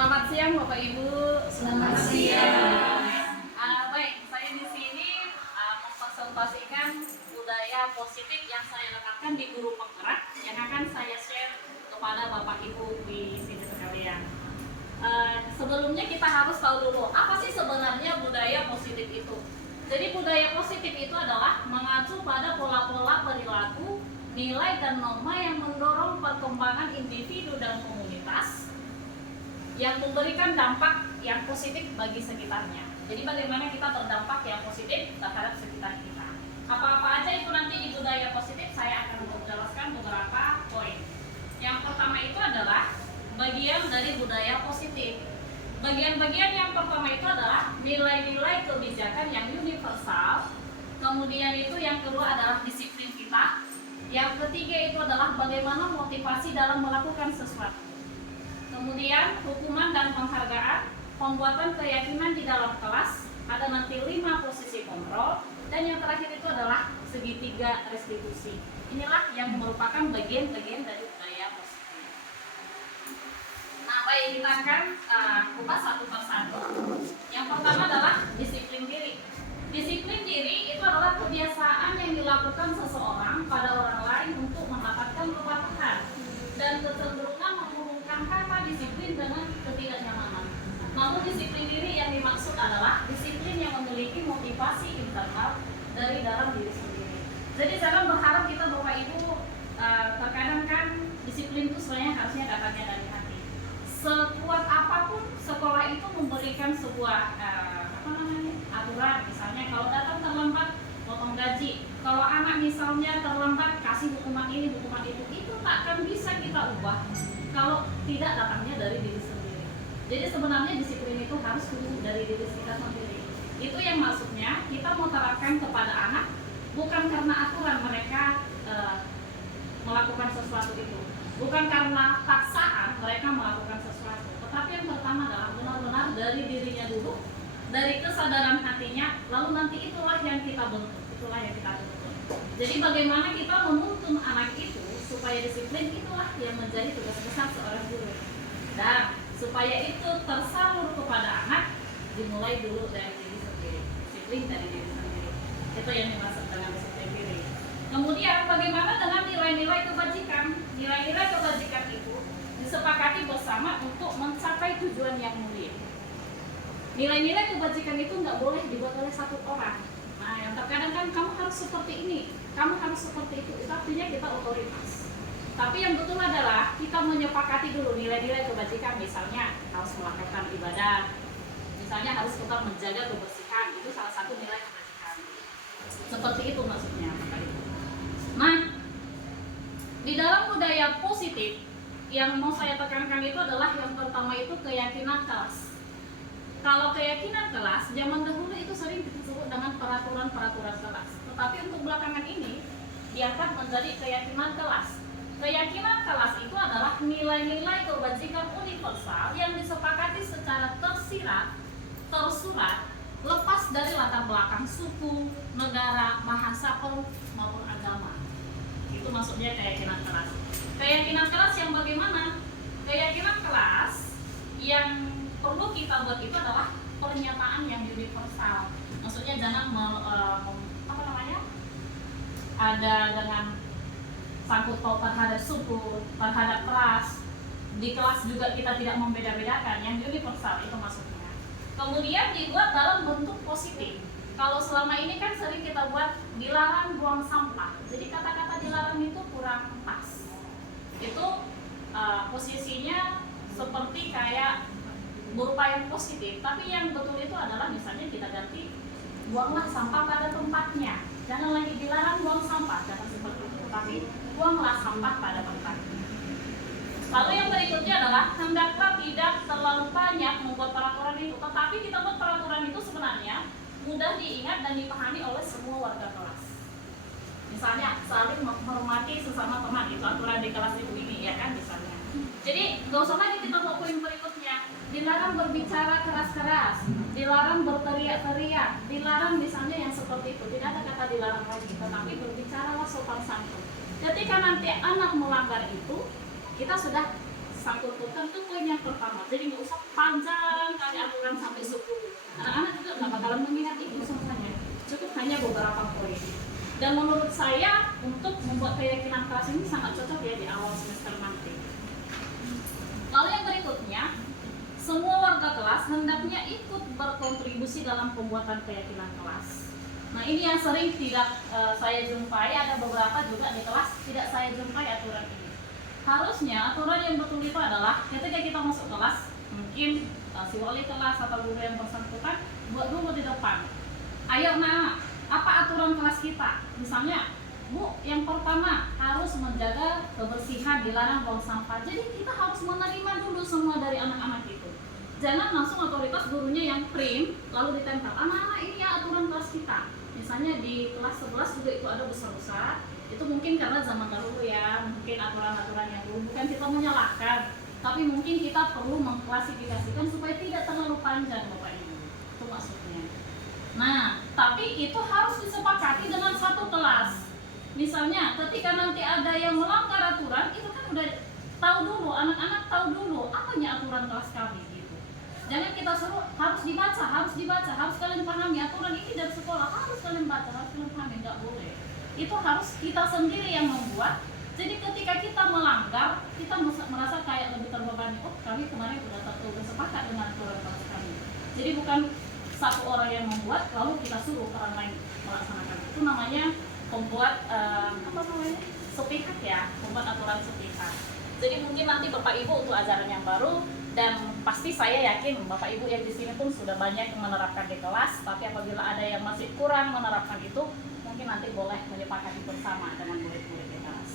Selamat siang Bapak Ibu. Selamat siang. Baik, saya di sini mempresentasikan budaya positif yang saya letakkan di guru penggerak yang akan saya share kepada Bapak Ibu di sini sekalian. Sebelumnya kita harus tahu dulu apa sih sebenarnya budaya positif itu. Jadi budaya positif itu adalah mengacu pada pola-pola perilaku, nilai dan norma yang mendorong perkembangan individu dan komunitas yang memberikan dampak yang positif bagi sekitarnya. Jadi bagaimana kita berdampak yang positif terhadap sekitar kita. Apa-apa aja itu nanti di budaya positif saya akan menjelaskan beberapa poin. Yang pertama itu adalah bagian dari budaya positif. Bagian-bagian yang pertama itu adalah nilai-nilai kebijakan yang universal. Kemudian itu yang kedua adalah disiplin kita. Yang ketiga itu adalah bagaimana motivasi dalam melakukan sesuatu. Kemudian hukuman dan penghargaan, pembuatan keyakinan di dalam kelas, ada nanti 5 posisi kontrol, dan yang terakhir itu adalah segitiga restitusi. Inilah yang merupakan bagian-bagian dari budaya positif. Nah, baik, kita akan kupas satu persatu. Yang pertama adalah disiplin diri. Disiplin diri itu adalah kebiasaan yang dilakukan seseorang pada orang lain untuk mendapatkan kepatuhan dan kecenderungan menghubungkan kata disiplin dengan ketidaknyamanan. Namun disiplin diri yang dimaksud adalah disiplin yang memiliki motivasi internal dari dalam diri sendiri. Jadi jangan berharap kita Bapak Ibu terkadang kan disiplin itu sebenarnya harusnya datangnya dari hati. Sekuat apapun sekolah itu memberikan sebuah aturan, misalnya kalau datang terlambat potong gaji, kalau anak misalnya terlambat kasih hukuman ini hukuman itu tak akan bisa kita ubah kalau tidak datangnya dari diri sendiri. Jadi sebenarnya disiplin itu harus tumbuh dari diri kita sendiri. Itu yang maksudnya kita mau terapkan kepada anak bukan karena aturan mereka melakukan sesuatu itu, bukan karena paksaan mereka melakukan sesuatu, tetapi yang pertama adalah benar-benar dari dirinya dulu, dari kesadaran hatinya, lalu nanti itulah yang kita bentuk. Jadi bagaimana kita menuntun anak itu supaya disiplin, itulah yang menjadi tugas besar seorang guru. Dan supaya itu tersalur kepada anak, dimulai dulu dari diri sendiri. Disiplin dari diri sendiri. Itu yang dimaksud dengan disiplin diri. Kemudian bagaimana dengan nilai-nilai kebajikan? Nilai-nilai kebajikan itu disepakati bersama untuk mencapai tujuan yang mulia. Nilai-nilai kebajikan itu nggak boleh dibuat oleh satu orang. Nah, yang terkadang kan kamu harus seperti ini, kamu harus seperti itu artinya kita otoritas. Tapi yang betul adalah kita menyepakati dulu nilai-nilai kebajikan, misalnya harus melakukan ibadah, misalnya harus tetap menjaga kebersihan, itu salah satu nilai kebajikan. Seperti itu maksudnya. Nah, di dalam budaya positif yang mau saya tekankan itu adalah yang pertama itu keyakinan kelas. Kalau keyakinan kelas, zaman dahulu itu sering disebut dengan peraturan-peraturan kelas. Tetapi untuk belakangan ini, diangkat menjadi keyakinan kelas. Keyakinan kelas itu adalah nilai-nilai kebajikan universal yang disepakati secara tersirat, tersurat, lepas dari latar belakang suku, negara, bahasa, maupun agama. Itu maksudnya keyakinan kelas. Keyakinan kelas yang bagaimana? Keyakinan kelas yang perlu kita buat itu adalah pernyataan yang universal. Maksudnya jangan ada dengan sangkut paut terhadap suku, terhadap kelas. Di kelas juga kita tidak membeda-bedakan, yang universal itu maksudnya. Kemudian dibuat dalam bentuk positif. Kalau selama ini kan sering kita buat dilarang buang sampah. Jadi kata-kata dilarang itu kurang pas. Itu posisinya seperti kayak berupa yang positif, tapi yang betul itu adalah misalnya kita ganti buanglah sampah pada tempatnya. Jangan lagi dilarang buang sampah, jangan seperti itu, tapi buanglah sampah pada tempatnya. Lalu yang berikutnya adalah hendaklah tidak terlalu banyak membuat peraturan itu, tetapi kita buat peraturan itu sebenarnya mudah diingat dan dipahami oleh semua warga kelas. Misalnya saling menghormati sesama teman, itu aturan di kelas itu ini ya kan misalnya. Jadi nggak usah lagi kita mau poin berikutnya, dilarang berbicara keras-keras, dilarang berteriak-teriak, dilarang misalnya yang seperti itu. Tidak ada kata dilarang lagi, tetapi berbicaralah sopan santun. Ketika nanti anak melanggar itu, kita sudah sangkutan tuh poin yang pertama. Jadi nggak usah panjang kali aturan sampai 10. Anak-anak juga nggak bakalan mengingat itu semuanya. Cukup hanya beberapa poin. Dan menurut saya untuk membuat keyakinan kelas ini sangat cocok ya di awal semester nanti. Lalu yang berikutnya, semua warga kelas hendaknya ikut berkontribusi dalam pembuatan keyakinan kelas. Nah ini yang sering tidak saya jumpai, ada beberapa juga di kelas tidak saya jumpai aturan ini. Harusnya aturan yang betul itu adalah ketika kita masuk kelas, mungkin si wali kelas atau guru yang bersangkutan buat dulu di depan. Ayo nak, apa aturan kelas kita? Misalnya, Bu, yang pertama harus menjaga kebersihan, dilarang buang sampah. Jadi kita harus menerima dulu semua dari anak-anak itu. Jangan langsung otoritas gurunya yang prim lalu ditempel. Anak-anak ini ya aturan kelas kita. Misalnya di kelas 11 juga itu ada besar-besar. Itu mungkin karena zaman dahulu ya, mungkin aturan-aturan yang dulu. Bukan kita menyalahkan, tapi mungkin kita perlu mengklasifikasikan supaya tidak terlalu panjang Bapak Ibu. Itu maksudnya. Nah, tapi itu harus disepakati dengan satu kelas. Misalnya, ketika nanti ada yang melanggar aturan, itu kan udah tahu dulu, anak-anak tahu dulu apanya aturan kelas kami gitu. Jangan kita suruh harus dibaca, harus kalian pahami aturan ini dari sekolah, harus kalian baca, harus kalian pahami, nggak boleh. Itu harus kita sendiri yang membuat. Jadi ketika kita melanggar, kita merasa kayak lebih terbebani. Oh, kami kemarin udah sepakat dengan aturan kelas kami. Jadi bukan satu orang yang membuat lalu kita suruh orang lain melaksanakan. Itu namanya membuat sepihak ya, membuat aturan sepihak. Jadi mungkin nanti Bapak Ibu untuk ajaran yang baru, dan pasti saya yakin Bapak Ibu yang di sini pun sudah banyak yang menerapkan di kelas, tapi apabila ada yang masih kurang menerapkan itu, mungkin nanti boleh menyepakati bersama dengan murid-murid di kelas.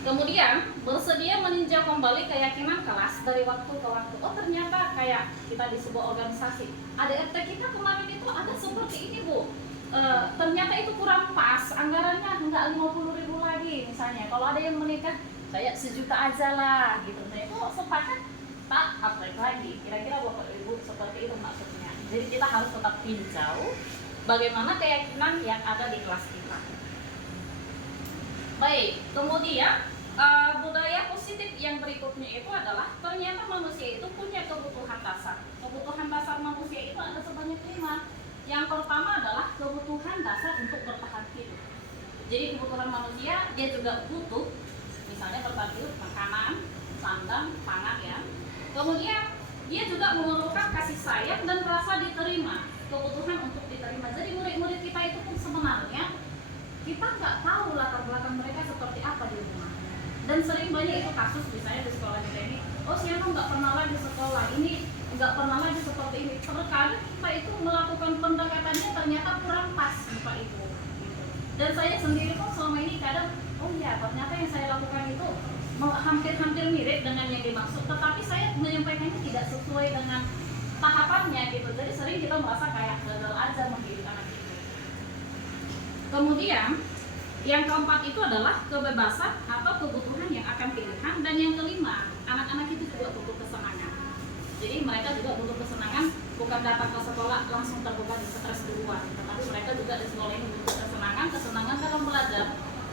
Kemudian bersedia meninjau kembali keyakinan kelas dari waktu ke waktu. Oh ternyata kayak kita di sebuah organisasi, ADRT kita kemarin itu ada seperti ini Bu. Ternyata itu kurang pas, anggarannya enggak 50.000 lagi misalnya. Kalau ada yang menikah kayak 1 juta aja lah gitu. Saya itu sepakat tak upgrade lagi. Kira-kira Bapak Ibu seperti itu maksudnya. Jadi kita harus tetap tinjau bagaimana keyakinan yang ada di kelas kita. Baik, kemudian budaya positif yang berikutnya itu adalah ternyata manusia itu punya kebutuhan dasar. Kebutuhan dasar manusia itu ada sebanyak 5. Yang pertama adalah kebutuhan dasar untuk bertahan hidup. Jadi kebutuhan manusia dia juga butuh, misalnya bertahan hidup, makanan, sandang, pangan ya. Kemudian dia juga memerlukan kasih sayang dan rasa diterima, kebutuhan untuk diterima. Jadi murid-murid kita itu pun sebenarnya kita nggak tahu latar belakang mereka seperti apa di rumah. Dan sering banyak itu kasus misalnya di sekolah kita ini, oh siapa nggak pernah lagi sekolah ini, nggak pernah lagi seperti ini. Terkadang kita itu melakukan pendekatannya ternyata kurang pas Bapak Ibu. Dan saya sendiri pun selama ini kadang, oh iya ternyata yang saya lakukan itu hampir-hampir mirip dengan yang dimaksud, tetapi saya menyampaikannya tidak sesuai dengan tahapannya gitu. Jadi sering kita merasa kayak gagal aja mendidik anak itu. Kemudian yang keempat itu adalah kebebasan atau kebutuhan yang akan pilihan, dan yang kelima anak-anak itu juga butuh kesenangan. Jadi mereka juga butuh kesenangan, bukan datang ke sekolah langsung terbebani stres duluan, tetapi mereka juga di sekolah ini butuh kesenangan dalam belajar,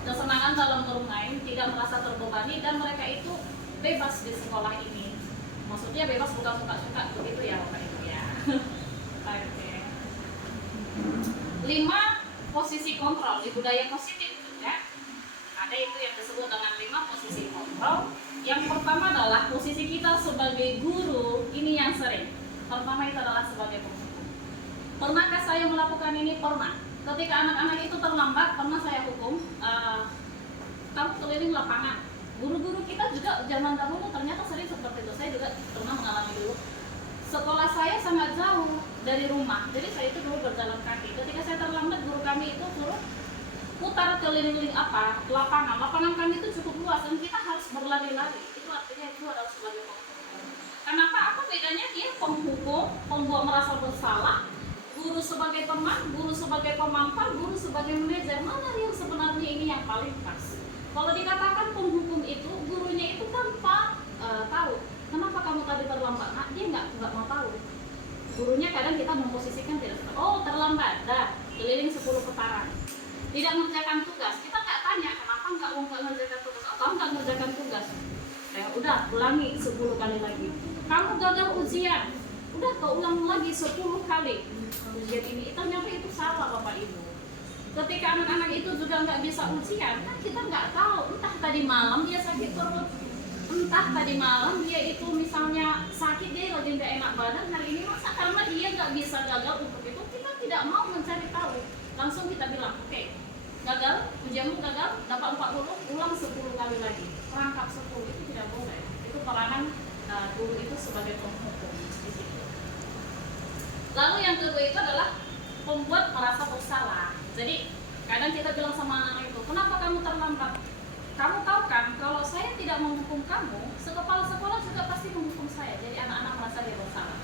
kesenangan dalam bermain, tidak merasa terbebani, dan mereka itu bebas di sekolah ini. Maksudnya bebas bukan suka-suka begitu ya Bapak Ibu ya. Oke. 5 posisi kontrol di budaya positif ya. Ada itu yang disebut dengan 5 posisi kontrol. Yang pertama adalah posisi kita sebagai guru, ini yang sering. Pertama itu adalah sebagai penghukum. Pernahkah saya melakukan ini? Pernah. Ketika anak-anak itu terlambat, pernah saya hukum. Kamu keliling lapangan. Guru-guru kita juga zaman dahulu ternyata sering seperti itu. Saya juga pernah mengalami dulu. Sekolah saya sangat jauh dari rumah, jadi saya itu dulu berjalan kaki. Ketika saya terlambat, guru kami itu suruh putar keliling-keliling lapangan kami itu cukup luas dan kita harus berlari-lari. Itu artinya itu adalah sebagai penghukum. Kenapa? Apa bedanya? Dia penghukum, pembuat merasa bersalah, guru sebagai teman, guru sebagai pemampan, guru sebagai manajer. Mana yang sebenarnya ini yang paling pas? Kalau dikatakan penghukum itu, gurunya itu tanpa tahu kenapa kamu tadi terlambat. Nah, dia nggak mau tahu. Gurunya kadang kita memposisikan tidak tahu. Oh terlambat, dah keliling 10 putaran. Tidak mengerjakan tugas. Kita nggak tanya kenapa nggak ngerjakan tugas. Oh kamu nggak ngerjakan tugas. Saya ulangi 10 kali lagi. Kamu gagal ujian, udah kau ulang lagi 10 kali. Ujian ini ternyata itu salah Bapak Ibu. Ketika anak-anak itu juga nggak bisa ujian, kan kita nggak tahu, entah tadi malam dia sakit perut, entah tadi malam dia itu misalnya sakit, dia lagi nggak enak badan, hari ini masa karena dia nggak bisa gagal untuk itu, kita tidak mau mencari tahu, langsung kita bilang, oke, gagal, ujianmu gagal, dapat 40, ulang 10 kali lagi, perangkap 10, itu tidak boleh. Itu peranan guru itu sebagai penghukum di situ. Lalu yang kedua itu adalah membuat merasa bersalah. Jadi kadang kita bilang sama anak itu, kenapa kamu terlambat? Kamu tahu kan kalau saya tidak menghukum kamu, sekepala sekolah juga pasti menghukum saya. Jadi anak-anak merasa dia bersalah.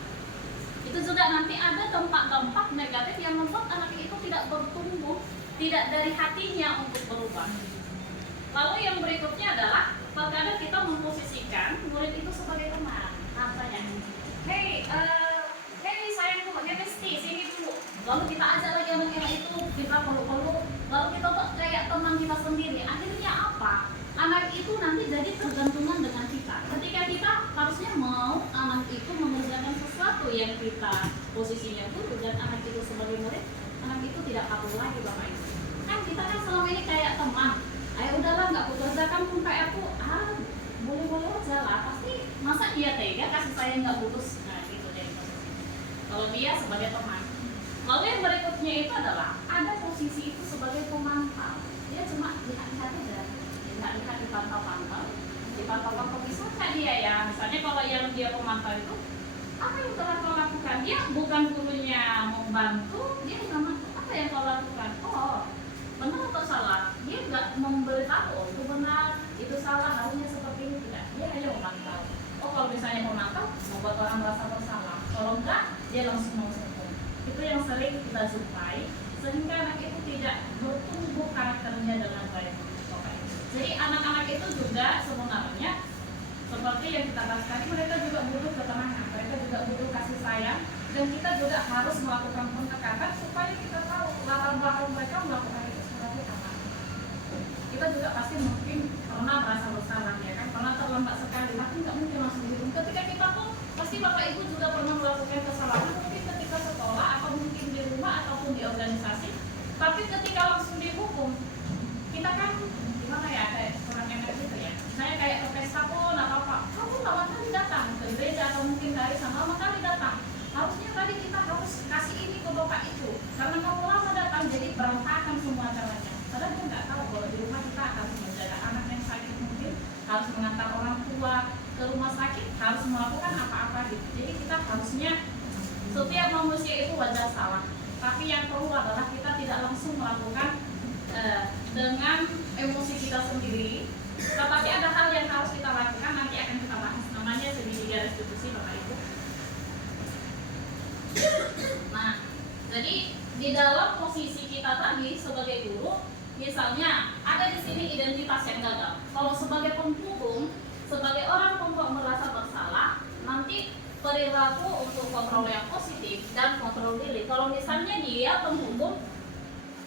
Itu juga nanti ada dampak-dampak negatif yang membuat anak itu tidak bertumbuh, tidak dari hatinya untuk berubah. Lalu yang berikutnya adalah terkadang kita memposisikan murid itu sebagai teman. Rasanya, hey sayangku, Mesti sini dulu. Lalu kita ajak lagi anak-anak itu, kita peluk-peluk, lalu kita buat kayak teman kita sendiri. Akhirnya apa? Anak itu nanti jadi tergantungan dengan kita. Ketika kita harusnya mau anak itu mengerjakan sesuatu yang kita posisinya guru dan anak itu sebagai murid, anak itu tidak patuh lagi Bapak Ibu. Kan kita kan selama ini kayak teman. Ayo udahlah, nggak aku kerjakan pun kayak aku, boleh-boleh aja lah. Pasti masa dia tega kasih saya nggak putus. Nah gitu jadi posisi. Kalau dia sebagai teman. Lalu yang berikutnya itu adalah ada posisi itu sebagai pemantau. Dia cuma lihat-lihat aja, lihat-lihat dipantau-pantau bisa nggak dia ya. Misalnya kalau yang dia pemantau itu, apa yang telah kau lakukan? Dia bukan gurunya membantu, dia membantu. Apa yang kau lakukan? Oh, benar atau salah? Dia nggak memberitahu, oh itu benar, itu salah, harusnya seperti ini tidak. Dia hanya memantau. Oh kalau misalnya memantau, membuat orang merasa bersalah. Kalau enggak, dia langsung menghukum. Itu yang sering kita jumpai, sehingga anak itu tidak bertumbuh karakternya dengan baik. Jadi anak-anak itu juga sebenarnya seperti yang kita bahas tadi, mereka juga butuh ketenangan, mereka juga butuh kasih sayang, dan kita juga harus melakukan pendekatan supaya kita tahu latar belakang mereka melakukan itu seperti apa. Kita juga pasti mungkin pernah merasa bersalah ya kan, pernah terlambat sekali, tapi nggak mungkin langsung dihukum. Ketika kita pun pasti Bapak Ibu juga pernah melakukan kesalahan, mungkin ketika sekolah atau mungkin di rumah ataupun di organisasi, tapi ketika langsung dihukum, kita kan gimana ya, kayak kurang enak gitu ya. Saya kayak ke pesta pun atau apa, kamu lama kali datang ke gereja atau mungkin dari sama lama kali datang. Harusnya tadi kita harus kasih ini ke Bapak itu, karena kamu lama datang jadi berantakan semua acaranya. Padahal dia nggak tahu kalau di rumah kita harus menjaga anak yang sakit, mungkin harus mengantar orang tua ke rumah sakit, harus melakukan apa-apa gitu. Jadi kita harusnya, setiap manusia itu wajar salah, tapi yang perlu adalah kita tidak langsung melakukan dengan emosi kita sendiri, tetapi ada hal yang harus kita lakukan, nanti akan kita bahas, namanya segitiga restitusi Bapak Ibu. Nah, jadi di dalam posisi kita tadi sebagai guru, misalnya ada di sini identitas yang gagal. Kalau sebagai penghukum, sebagai orang pembuat merasa bersalah, nanti perilaku untuk kontrol yang positif dan kontrol diri. Kalau misalnya dia penghukum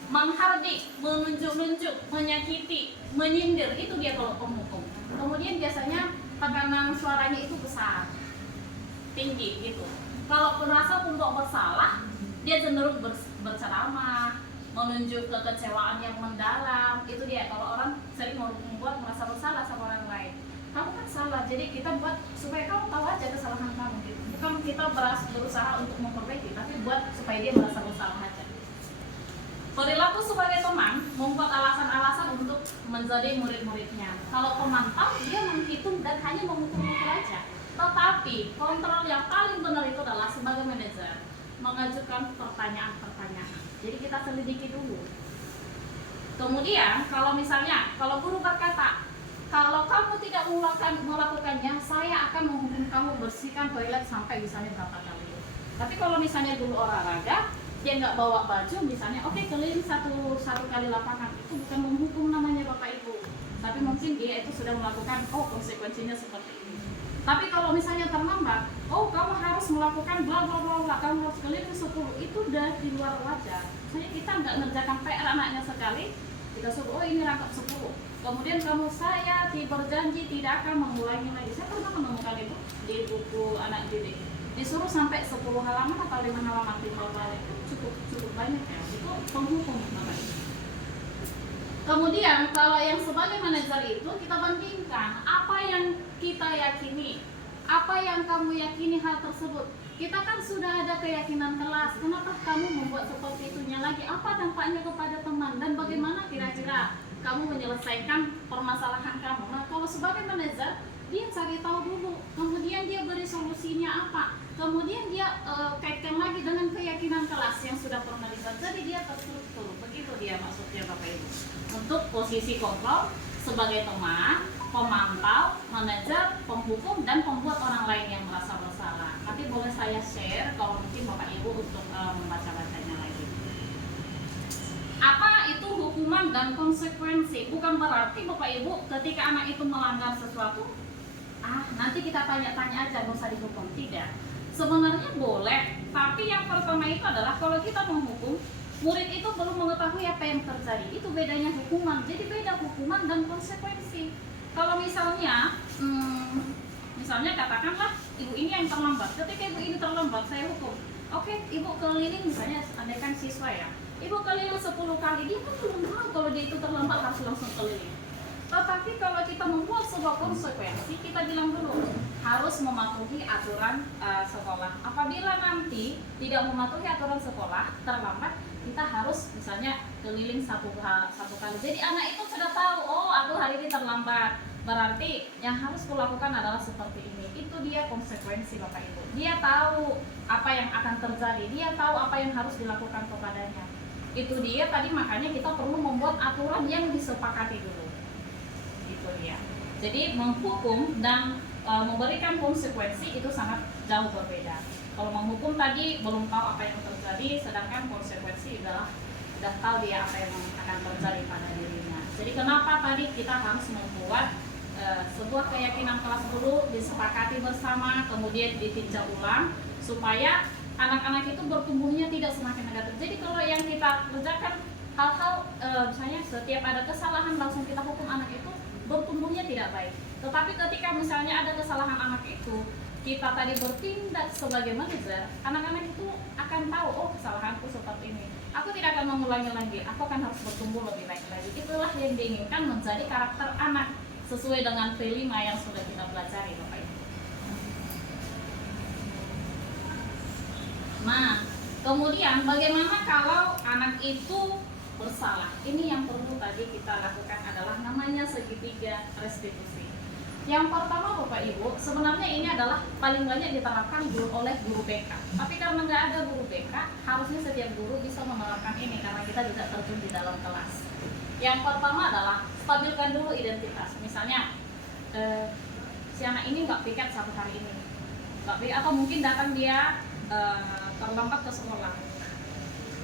menghardik, menunjuk-nunjuk, menyakiti, menyindir, itu dia kalau penghukum. Kemudian biasanya tekanan suaranya itu besar, tinggi gitu. Kalau merasa pembuat bersalah, dia cenderung berceramah, menunjuk kekecewaan yang mendalam. Itu dia kalau orang sering membuat merasa bersalah sama orang lain. Kamu kan salah, jadi kita buat supaya kamu tahu aja kesalahan kamu gitu. Bukan kita berusaha untuk memperbaiki, tapi buat supaya dia merasa bersalah aja. Perilaku sebagai teman membuat alasan-alasan untuk menjadi murid-muridnya. Kalau pemantau, dia menghitung dan hanya mengukur aja. Tetapi kontrol yang paling benar itu adalah sebagai manajer mengajukan pertanyaan-pertanyaan. Jadi kita selidiki dulu. Kemudian kalau misalnya kalau guru berkata, kalau kamu tidak melakukannya, saya akan menghukum kamu bersihkan toilet sampai misalnya berapa kali. Tapi kalau misalnya dulu olahraga, dia nggak bawa baju, misalnya oke, keliling satu kali lapangan, itu bukan menghukum namanya Bapak Ibu. Tapi mungkin dia itu sudah melakukan, konsekuensinya seperti ini. Tapi kalau misalnya terlambat, kamu harus melakukan bla bla bla bla, kamu harus keliling 10, itu udah di luar wajar. Misalnya kita nggak ngerjakan PR anaknya sekali, kita suruh ini rangkap 10. Kemudian saya berjanji tidak akan mengulangi lagi. Saya pernah menemukan itu di buku anak didik. Disuruh sampai 10 halaman atau 5 halaman timbal balik. Cukup banyak ya. Itu penghukum namanya. Kemudian kalau yang sebagai manajer itu kita bandingkan apa yang kita yakini, apa yang kamu yakini hal tersebut. Kita kan sudah ada keyakinan kelas, kenapa kamu membuat seperti itunya lagi? Apa dampaknya kepada teman dan bagaimana kira-kira kamu menyelesaikan permasalahan kamu? Nah, kalau sebagai manajer dia cari tahu dulu, kemudian dia beri solusinya apa, kemudian dia kaitkan lagi dengan keyakinan kelas yang sudah pernah dibuat. Jadi dia terstruktur, begitu dia maksudnya Bapak Ibu. Untuk posisi kontrol sebagai teman, pemantau, manajer, penghukum, dan pembuat orang lain yang merasa bersalah. Nanti boleh saya share kalau mungkin Bapak Ibu untuk membaca-bacanya lagi. Apa itu hukuman dan konsekuensi? Bukan berarti Bapak Ibu ketika anak itu melanggar sesuatu, nanti kita tanya-tanya aja, nggak usah dihukum. Tidak. Sebenarnya boleh, tapi yang pertama itu adalah kalau kita menghukum, murid itu belum mengetahui apa yang terjadi. Itu bedanya hukuman. Jadi beda hukuman dan konsekuensi. Kalau misalnya katakanlah ibu ini yang terlambat. Ketika ibu ini terlambat, saya hukum. Oke, ibu keliling misalnya, andaikan siswa ya. Ibu keliling 10 kali, dia kan belum tahu kalau dia itu terlambat harus langsung keliling. Tetapi kalau kita membuat sebuah konsekuensi, kita bilang dulu harus mematuhi aturan sekolah. Apabila nanti tidak mematuhi aturan sekolah, terlambat, kita harus misalnya keliling satu kali. Jadi anak itu sudah tahu, oh aku hari ini terlambat, berarti yang harus kulakukan adalah seperti ini. Itu dia konsekuensi Bapak Ibu. Dia tahu apa yang akan terjadi, dia tahu apa yang harus dilakukan kepadanya. Itu dia tadi, makanya kita perlu membuat aturan yang disepakati dulu. Itu dia. Jadi menghukum dan memberikan konsekuensi itu sangat jauh berbeda. Kalau menghukum tadi belum tahu apa yang terjadi, sedangkan konsekuensi sudah tahu dia apa yang akan terjadi pada dirinya. Jadi kenapa tadi kita harus membuat sebuah keyakinan kelas dulu, disepakati bersama, kemudian ditinjau ulang supaya anak-anak itu bertumbuhnya tidak semakin negatif. Jadi kalau yang kita kerjakan hal-hal misalnya setiap ada kesalahan langsung kita hukum anak itu, bertumbuhnya tidak baik. Tetapi ketika misalnya ada kesalahan anak itu, kita tadi bertindak sebagai manajer, anak-anak itu akan tahu, oh kesalahanku seperti ini, aku tidak akan mengulangi lagi, aku akan harus bertumbuh lebih baik lagi. Itulah yang diinginkan menjadi karakter anak sesuai dengan P5 yang sudah kita pelajari Bapak Ibu. Nah, kemudian bagaimana kalau anak itu bersalah? Ini yang perlu tadi kita lakukan adalah namanya segitiga restitusi. Yang pertama Bapak Ibu, sebenarnya ini adalah paling banyak diterapkan oleh guru BK. Tapi karena nggak ada guru BK, harusnya setiap guru bisa menerapkan ini karena kita juga terjun di dalam kelas. Yang pertama adalah stabilkan dulu identitas. Misalnya si anak ini nggak piket 1 hari ini, atau mungkin datang dia terlambat ke sekolah.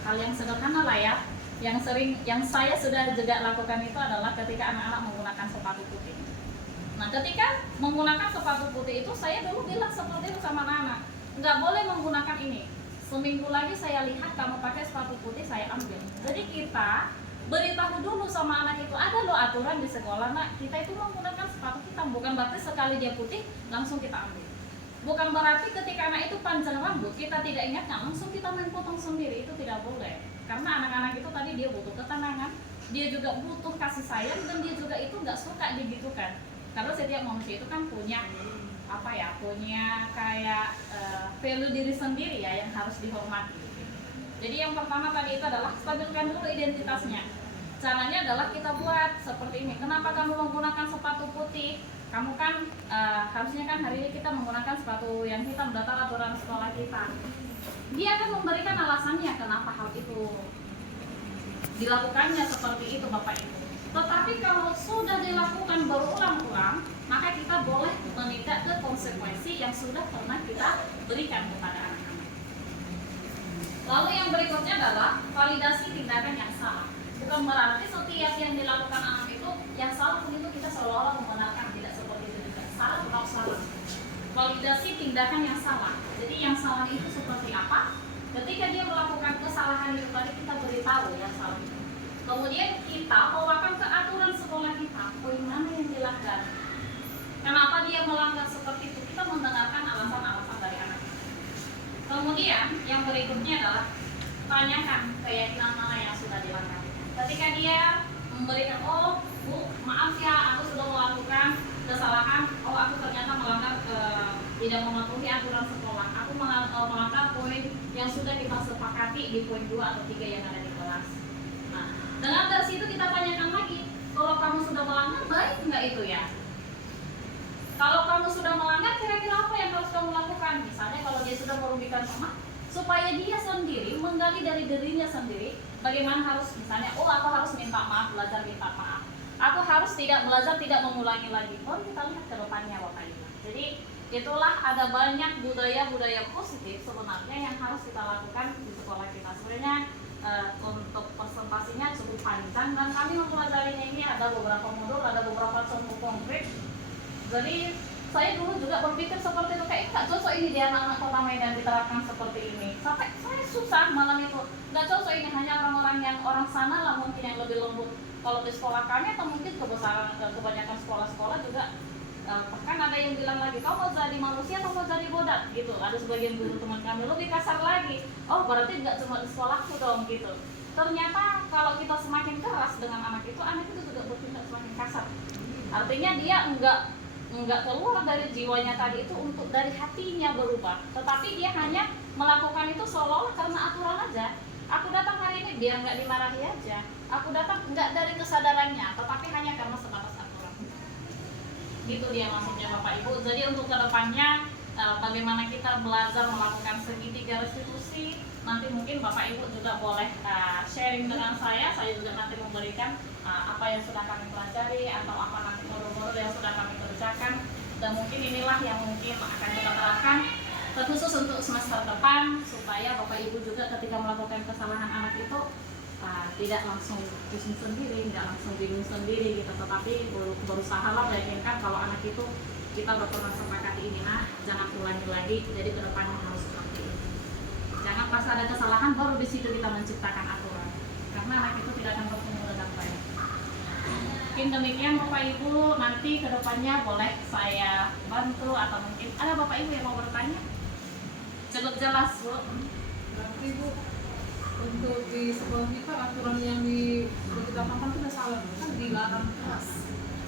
Hal yang sederhana lah ya. Yang saya sudah juga lakukan itu adalah ketika anak-anak menggunakan sepatu putih. Nah, ketika menggunakan sepatu putih itu saya dulu bilang seperti itu sama anak-anak, nggak boleh menggunakan ini. Seminggu lagi saya lihat kamu pakai sepatu putih, saya ambil. Jadi kita beritahu dulu sama anak itu, ada loh aturan di sekolah, nak, kita itu menggunakan sepatu hitam, bukan berarti sekali dia putih langsung kita ambil. Bukan berarti ketika anak itu panjang rambut kita tidak ingatkan, langsung kita main potong sendiri, itu tidak boleh. Karena anak-anak itu tadi dia butuh ketenangan, dia juga butuh kasih sayang, dan dia juga itu nggak suka digitukan. Karena setiap manusia itu kan punya punya kayak value diri sendiri ya yang harus dihormati. Jadi yang pertama tadi itu adalah stabilkan dulu identitasnya. Caranya adalah kita buat seperti ini. Kenapa kamu menggunakan sepatu putih? Kamu kan harusnya kan hari ini kita menggunakan sepatu yang hitam, daftar aturan sekolah kita. Dia akan memberikan alasannya kenapa hal itu dilakukannya seperti itu Bapak Ibu. Tetapi kalau sudah dilakukan berulang-ulang, maka kita boleh menindak ke konsekuensi yang sudah pernah kita berikan kepada anak-anak. Lalu yang berikutnya adalah validasi tindakan yang salah. Bukan berarti setiap yang dilakukan anak itu yang salah pun itu kita seolah-olah membenarkan, tidak seperti itu juga. Salah tetap salah. Validasi tindakan yang salah. Jadi yang salah itu seperti apa? Ketika dia melakukan kesalahan itu tadi kita beritahu yang salah itu. Kemudian kita bawakan ke aturan sekolah kita. memberikan, oh Bu, maaf ya, aku sudah melakukan kesalahan, oh aku ternyata melanggar tidak mematuhi aturan sekolah, aku melanggar poin yang sudah kita sepakati di poin 2 atau 3 yang ada di kelas. Nah, dengan dari situ kita tanyakan lagi, kalau kamu sudah melanggar, baik nggak itu ya? Kalau kamu sudah melanggar, kira-kira apa yang harus kamu lakukan? Misalnya kalau dia sudah merugikan mama, supaya dia sendiri menggali dari dirinya sendiri, bagaimana harus, misalnya, oh aku harus minta maaf, belajar minta maaf. Aku harus belajar tidak mengulangi lagi. Baru kita lihat ke depannya Bapak Ibu. Jadi itulah ada banyak budaya-budaya positif sebenarnya yang harus kita lakukan di sekolah kita. Sebenarnya untuk presentasinya cukup panjang dan kami mempelajarinya ini ada beberapa modul, ada beberapa contoh konkret. Jadi saya dulu juga berpikir seperti itu, kayak nggak cocok ini di anak-anak Kota Medan diterapkan seperti ini. Sampai saya susah malam itu, nggak cocok ini, hanya orang-orang yang orang sana lah mungkin yang lebih lembut. Kalau di sekolah kami atau mungkin kebanyakan sekolah-sekolah juga bahkan ada yang bilang lagi, kau mau jadi manusia atau mau jadi bodat gitu. Ada sebagian guru teman kami lebih kasar lagi. Oh berarti nggak cuma di sekolahku dong gitu. Ternyata kalau kita semakin keras dengan anak itu juga bertindak semakin kasar. Artinya dia enggak keluar dari jiwanya tadi itu untuk dari hatinya berubah, tetapi dia hanya melakukan itu seolah-olah karena aturan aja. Aku datang hari ini biar nggak dimarahi aja. Aku datang nggak dari kesadarannya, tetapi hanya karena sebatas aturan. Gitu dia maksudnya Bapak Ibu. Jadi untuk kedepannya bagaimana kita belajar melakukan segitiga restitusi, nanti mungkin Bapak Ibu juga boleh sharing dengan saya juga nanti memberikan apa yang sudah kami pelajari atau apa nanti modul-modul yang sudah kami kerjakan, dan mungkin inilah yang mungkin akan kita terapkan terkhusus untuk semester depan supaya Bapak Ibu juga ketika melakukan kesalahan anak itu tidak langsung pusing sendiri, tidak langsung bingung sendiri gitu, tetapi berusaha lah meyakinkan kalau anak itu kita udah pernah sepakati ini, jangan ulangi lagi, jadi kedepannya harus seperti ini. Jangan pas ada kesalahan baru di situ kita menciptakan aturan, karena anak itu tidak akan bertumbuh dengan baik. Mungkin demikian Bapak Ibu, nanti kedepannya boleh saya bantu atau mungkin ada Bapak Ibu yang mau bertanya? Cukup jelas Bu. Berarti Bu, untuk di sekolah kita aturan yang sudah kita pakai itu udah salah, kan dilarang keras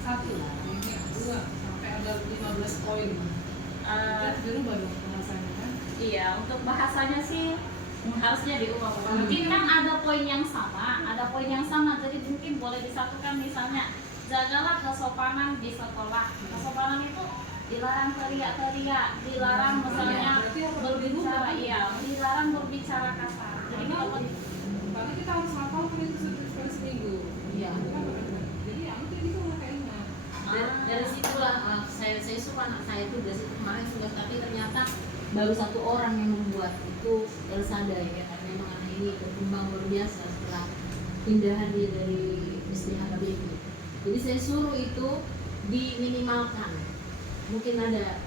1, ini 2 sampai ada 15 poin. Kita dirubah dong bahasanya kan? Iya, untuk bahasanya sih harusnya diubah. Mungkin kan ada poin yang sama, jadi mungkin boleh disatukan, misalnya jagalah kesopanan di sekolah. Kesopanan itu dilarang teriak-teriak, dilarang misalnya berbicara, dilarang berbicara kasar. Jadi kalau Karena kita harus hafal kan itu sekali seminggu. Iya. Jadi ya itu nggak kayaknya. Dari situlah saya suka anak saya itu dari situ kemarin sudah, tapi ternyata baru 1 orang yang membuat itu Elsada ya, karena memang anak ini berkembang luar biasa setelah pindahan dia dari SD HKBP. Jadi saya suruh itu diminimalkan. Mungkin ada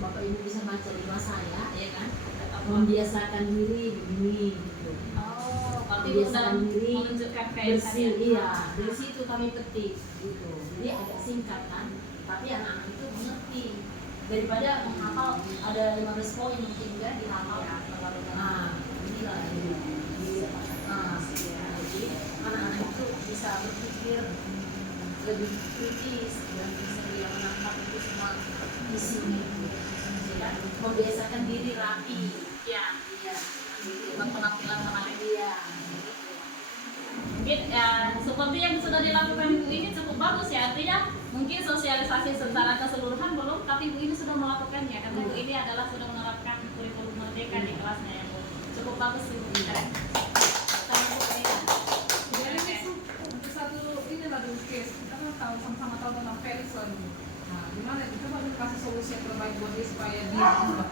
Bapak Ibu bisa baca di kelas saya, ya kan? Membiasakan diri begini gitu. Membiasakan diri menunjukkan bersih, iya. Dari situ kami petik gitu. Jadi agak singkat kan, tapi anak-anak itu mengerti. Daripada menghafal ada 15 poin mungkin enggak dihafal. Inilah ini. Jadi anak-anak itu bisa berpikir lebih kritis dan bisa dia menangkap itu semua isinya. Membiasakan diri rapi. ya, Iya. berpenampilan menarik. Iya. Mungkin seperti yang sudah dilakukan Ibu ini cukup bagus ya, artinya mungkin sosialisasi secara keseluruhan belum, tapi Ibu ini sudah melakukannya karena Ibu ini adalah sudah menerapkan kurikulum merdeka di kelasnya ya Bu. Cukup bagus Ibu. Keren. Sama Bu ini. Jadi untuk satu ini lah dulu case, kita kan tahu sama-sama tahu tentang Felix lah dulu. Nah, gimana kita baru kasih solusi yang terbaik buat dia supaya dia berubah.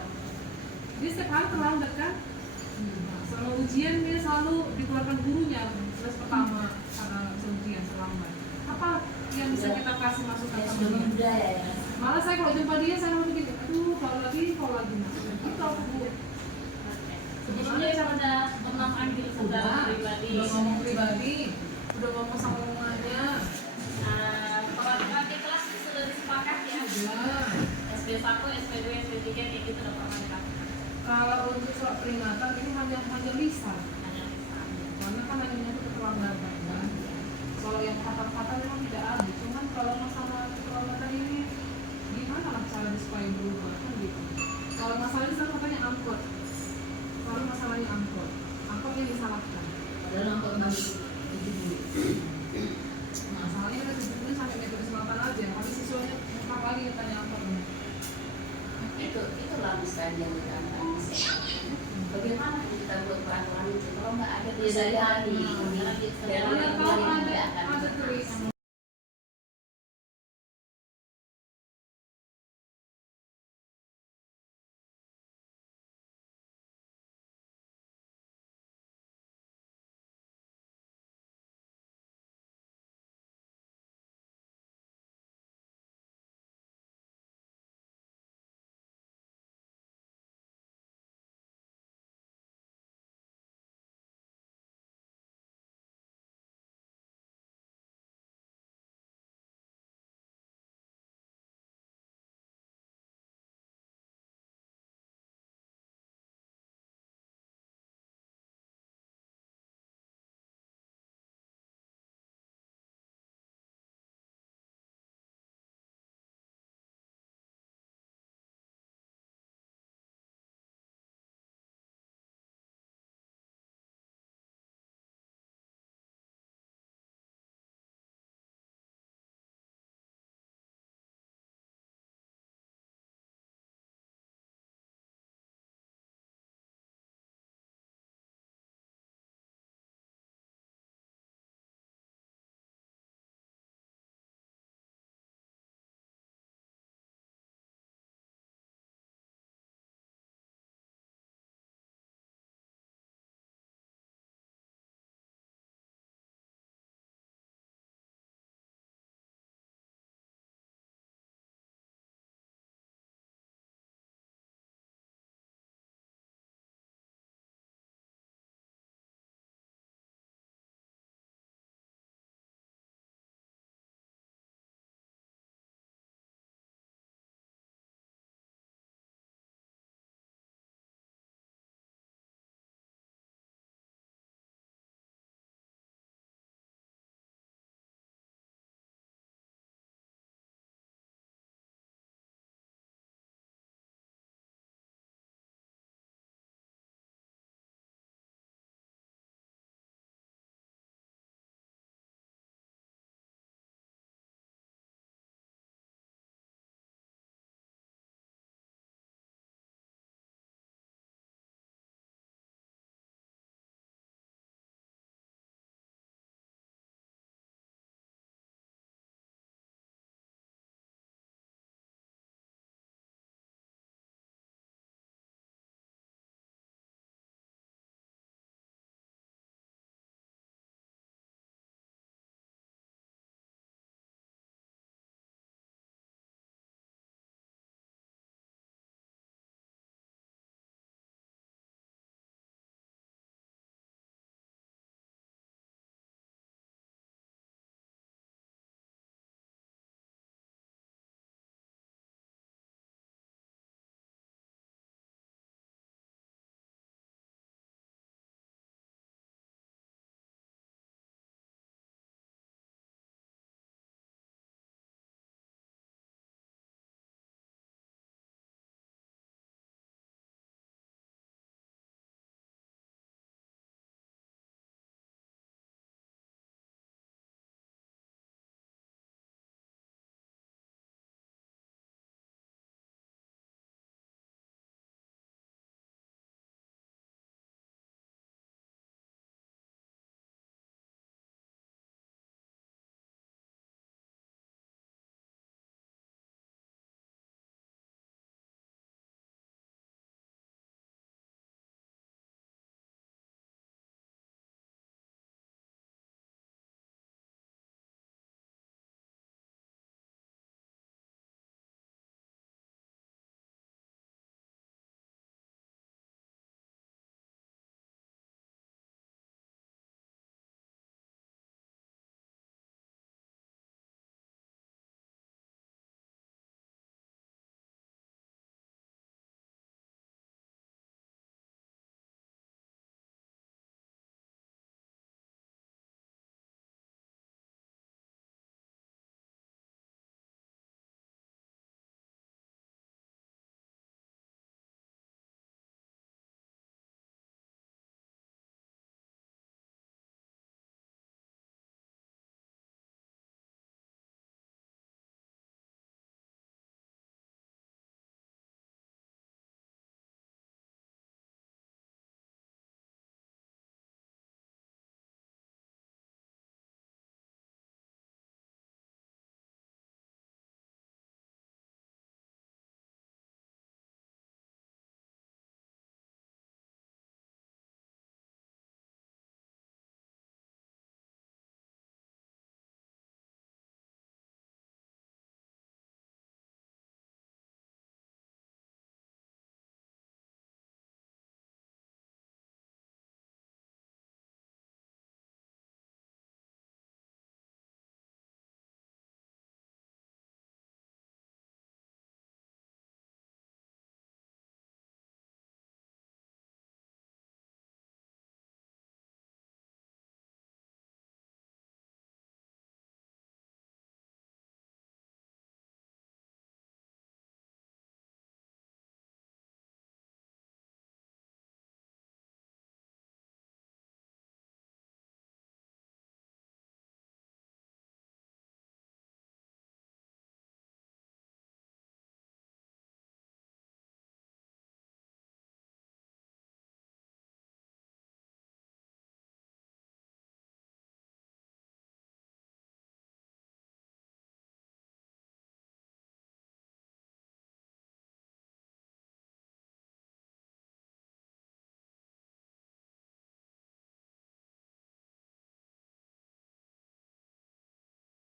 Dia setiap hari terlambat kan? Nah, selama ujian dia selalu dikeluarkan gurunya terus pertama karena ujian terlambat. Apa yang bisa kita kasih masukan sama dia? Budaya ya. Malah saya kalau jumpa dia saya langsung gitu, aduh kalau lagi nah, gitu aku Bu. Sebelumnya udah pernah panggil saudara pribadi. Udah ngomong pribadi, udah ngomong sama mamanya. Peraturan di kelas sudah disepakati ya. Udah. SP1, SP2, SP3 kayak gitu udah pernah dilakukan. Kalau untuk surat peringatan ini hanya lisan. Hanya lisan. Karena kan hanya menyangkut keterlambatan kan. Soal yang kata dari hati.